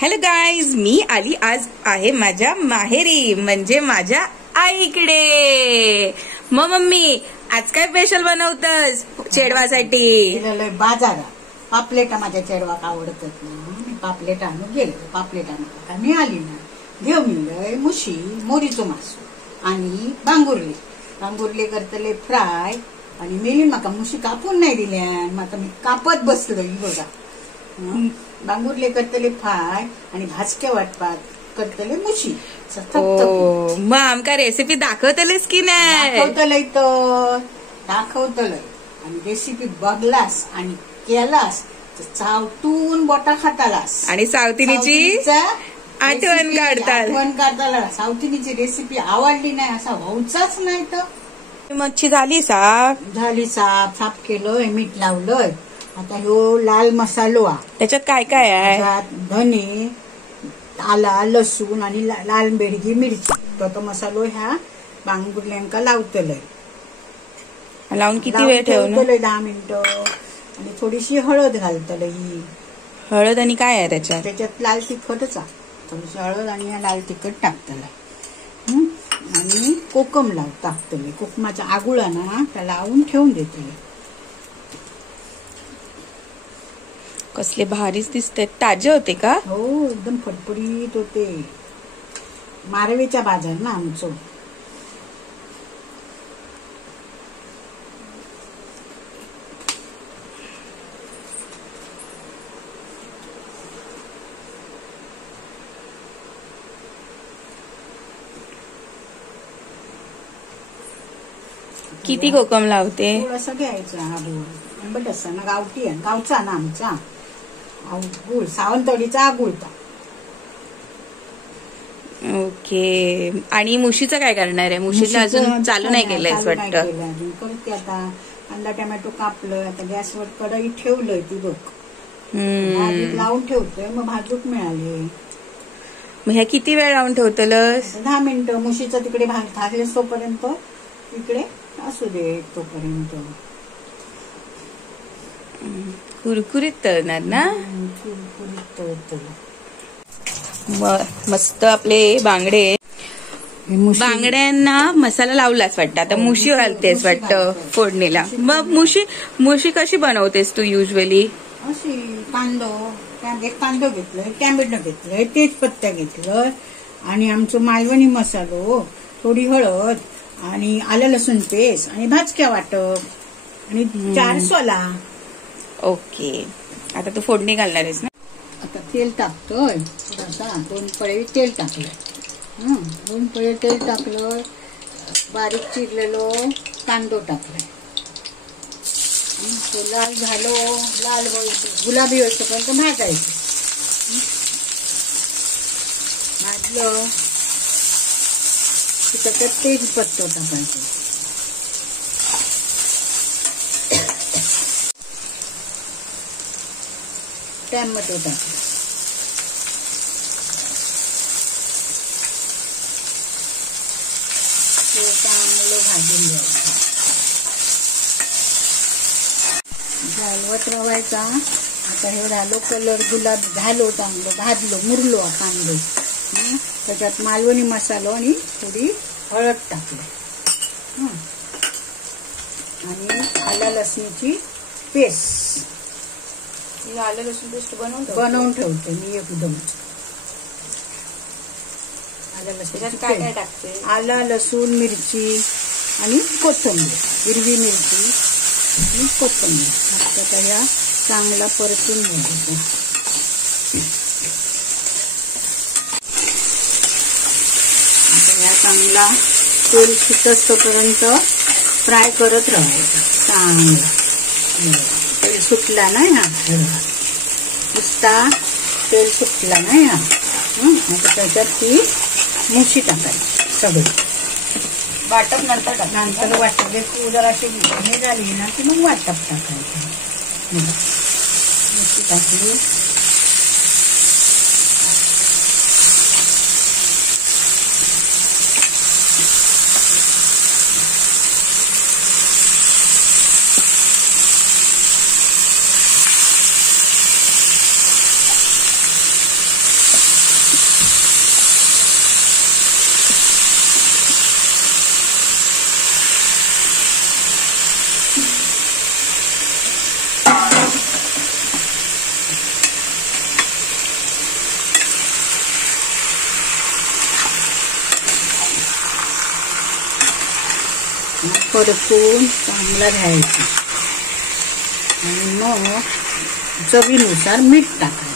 Hello guys, मी आली आज आहे माझ्या माहेरी म्हणजे माझ्या आईकडे. मग मम्मी आज काय स्पेशल बनवतस चेडवासाठी? बाजारात पापलेटा माझ्या चेडवाक आवडतात ना. मी पापलेट आणून गेलो. पापलेट आणून मी आली ना घेऊन येलोय मुशी मोरीचो मासो आणि बांगुर्ले करतले फ्राय. आणि मेलीन म्हाका मुशी कापून नाही दिल्या, म्हाका मी कापत बसलो. बघा बांगुर्ले करतले फ्राय आणि भाजक्या वाटपात करतले मुशी. मग आमका रेसिपी दाखवतलेस की नाही? दाखवतलय आणि रेसिपी बघलास आणि केलास तर चावटून बोटा खातालास आणि सावतिनीची आठवण काढताला. सावतिनीची रेसिपी आवडली नाही असा व्हायचाच नाही. तर मच्छी झाली साफ साफ केलोय, मीठ लावलंय. आता ह्यो लाल मसालो त्याच्यात काय काय आहे? धने, आला, लसूण आणि लाल बेडगी मिरची. तो मसालो ह्या बांगुर्ल्यांका लावतलय. लावून किती वेळ ठेवतलय? 10 मिनिटं. आणि थोडीशी हळद घालतलय. ही हळद आणि काय आहे त्याच्यात लाल तिखटच आहे. थोडीशी हळद आणि लाल तिखट टाकतलय आणि कोकम टाकतले. कोकमाच्या आगुळा ना त्या लावून ठेवून देतले. कसले भारीच दिसते. ताजे होते का? हो, एकदम फटफटीत होते. मारवेचा बाजार ना आमचो. किती कोकम लावते? थोडंसं घ्यायचं. हा बोल असं ना गावठी आहे, गावचा ना आमचा गुळ, सावंतवाडीचा गुळता. ओके. आणि मुशीचं काय करणार आहे? मुशीचं अजून चालू नाही केलंय वाटतं. करते आता. कांदा टोमॅटो कापलं. आता गॅसवर कढई ठेवलंय. ती बघ लावून ठेवतोय. मग भाजूक मिळाले. मग ह्या किती वेळ लावून ठेवतलस? 10 मिनिटं. मुशीचा तिकडे भाजले तोपर्यंत इकडे असू दे तोपर्यंत. कुरकुरीत तळणार ना? कुरकुरीत तळतलं. मस्त आपले बांगड्यांना मसाला लावलाच वाटतं. आता मुशी घालतेस वाटतं फोडणीला. मग मुशी कशी बनवतेस तू युजली? अशी एक कांदो घेतलोय, टॅमॅटो घेतलोय, तेजपत्ता घेतलोय आणि आमचं मालवणी मसालो, थोडी हळद आणि आलं लसूण पेस्ट आणि भाजक्या वाटप आणि 4 सोला. ओके. आता तू फोडणी घालणार आहेस ना? आता तेल टाकतोय. थोडासा 2 पळी तेल टाकलंय. 2 पळी तेल टाकलं. बारीक चिरलेलो कांदो टाकलाय. लाल झालो, लाल गुलाबी होईपर्यंत भाजायचं. भाजलं की त्याच्यात तेजपत्ता टाकायचं. टॅमॅटो टाकलं. चांगलं भाजून घ्यायचं. हलवत रवायचा. आता हे झालो कलर गुलाब झालो, चांगलं भाजलो, मुरलो कांदे. त्याच्यात मालवणी मसाला आणि थोडी हळद टाकली आणि आला लसणीची पेस्ट. आलं लसूण पेस्ट बनवून ठेवते मी एकदम. काय काय टाकते? आला लसूण मिरची आणि कोथिंबीर, हिरवी मिरची आणि कोथिंबीर. आता ह्या चांगला परतून घ्यायचा. आता ह्या चांगला तेल सुटस तोपर्यंत फ्राय करत राहायचं. चांगला तेल सुटला नाही हा. नुसता तेल सुटला नाही हा. आता त्याच्यात ती मुशी टाकायची सगळी. वाटप नंतर वाटप जराशी हे झाली ना की मग वाटप टाकायचं. मुशी टाकली. परतून चांगला घ्यायचा आणि मग चवीनुसार मीठ टाकायचं.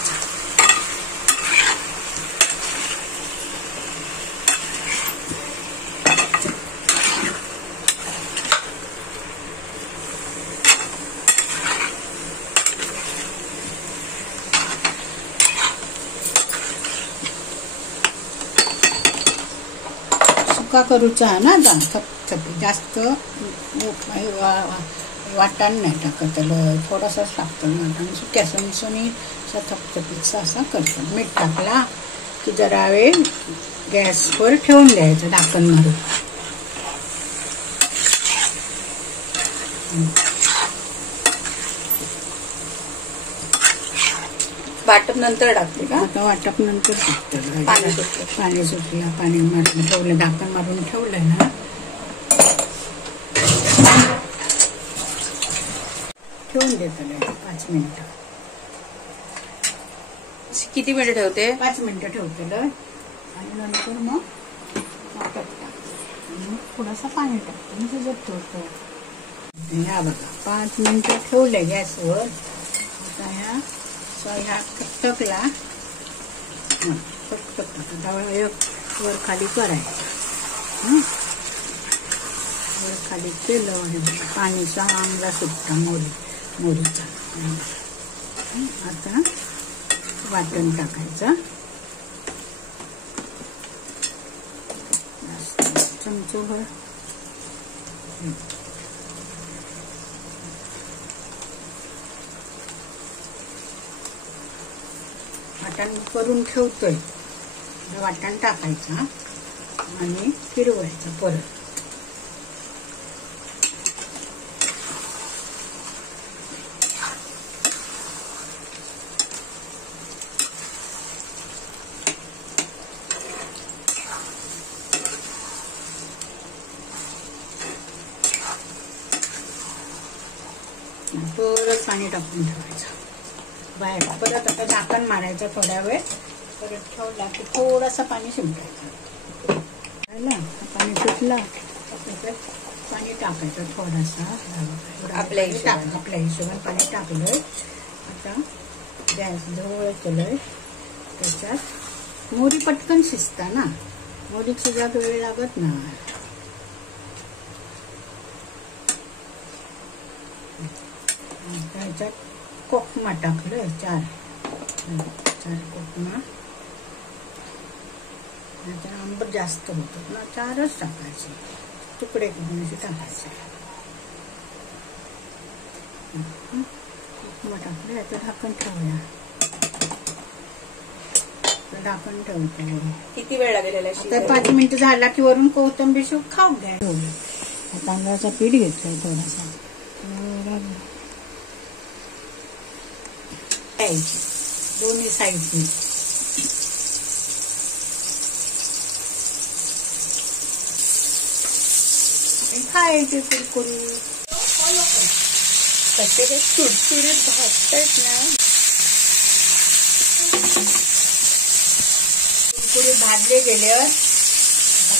सुका करूचा आहे ना, थपथपी जास्त वाटण नाही टाकत, थोडासाच टाकतो वाटण. सुक्या सणसणी थपथपीचा असा करतो. मीठ टाकला की जरा वेळ गॅसवर ठेवून द्यायचं झाकण मारून. वाटप नंतर टाकते का? आता वाटप नंतर टाकते. पाणी सुटलं, पाणी मारून ठेवलं, झाकण मारून ठेवलं ना, ठेवून देतलं 5 मिनिटं. किती मिनिटं ठेवते? 5 मिनिटं ठेवतेलं आणि नंतर मग वाटप टाकते. मग थोडासा पाणी टाकते आणि शिजत ठेवतो. ह्या बघा 5 मिनिटं ठेवले गॅसवर. आता ह्या टकला वर खाली करायचं. वर खाली केलं आणि पाणी चांगला सुटता मोरीचा. आता वाटण टाकायचं. चमचभर वाटण करून ठेवतोय, वाटण टाकायचं आणि फिरवायचं परत. परत पाणी टाकून ठेवायचं बाहेर. परत आता झाकण मारायचं थोड्या वेळ. परत ठेवला की थोडासा पाणी शिंपडायचं. पाणी सुटलं पाणी टाकायचं थोडासा. आपल्या हिशोबाने पाणी टाकलंय. आता गॅस जवळ केलंय. त्याच्यात मोरी पटकन शिजता ना, मोरीक सुद्धा वेळ लागत ना. त्याच्यात कोकमा टाकलं 4 कोकमा. नाहीतर आंबट जास्त होतो ना, 4च टाकायचे, तुकडे करून असे टाकायचे. कोकमा टाकलं. याचं झाकण ठेवूया. झाकण ठेवतो. किती वेळ लागेल? आता 5 मिनिटं झाला की वरून कोथिंबीर शिव खाऊ द्या. तांदळाचा पीठ घेतोय थोडासा. दोन्ही साईडनी खायचे कुरकुरीत. कसे हे सुटसुटीत भाजतायत ना. कुरकुरीत भाजले गेले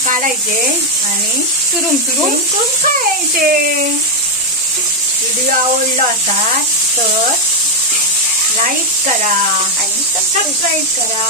काढायचे आणि सुरुम सुरुम खायचे. व्हिडिओ आवडला असाल तर लाईक करा आणि सबस्क्राईब करा.